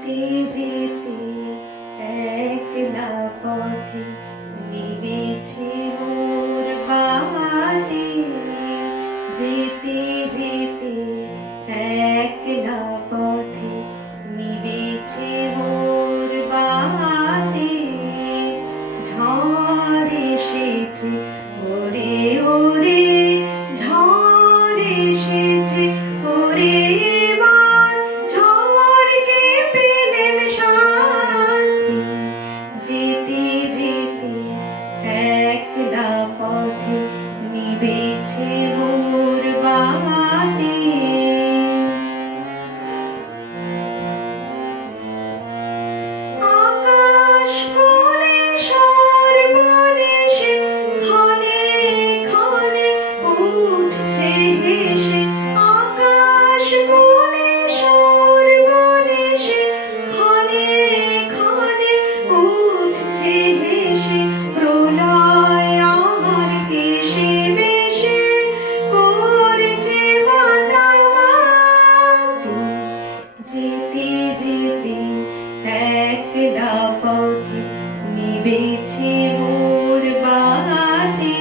যেতে যেতে একলা পথে নিবেছে মোর পাতে যেতে যেতে একলা পথে নিবেছে মোর বাতে ঝড় এসেছে পথে নিবেছে মোর বাতি।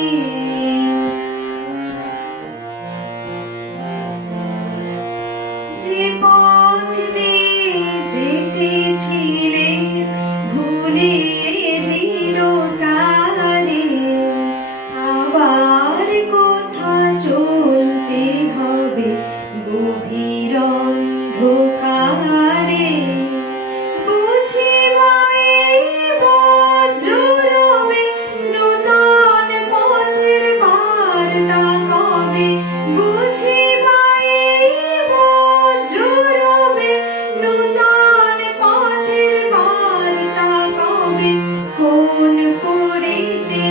জীবন Baby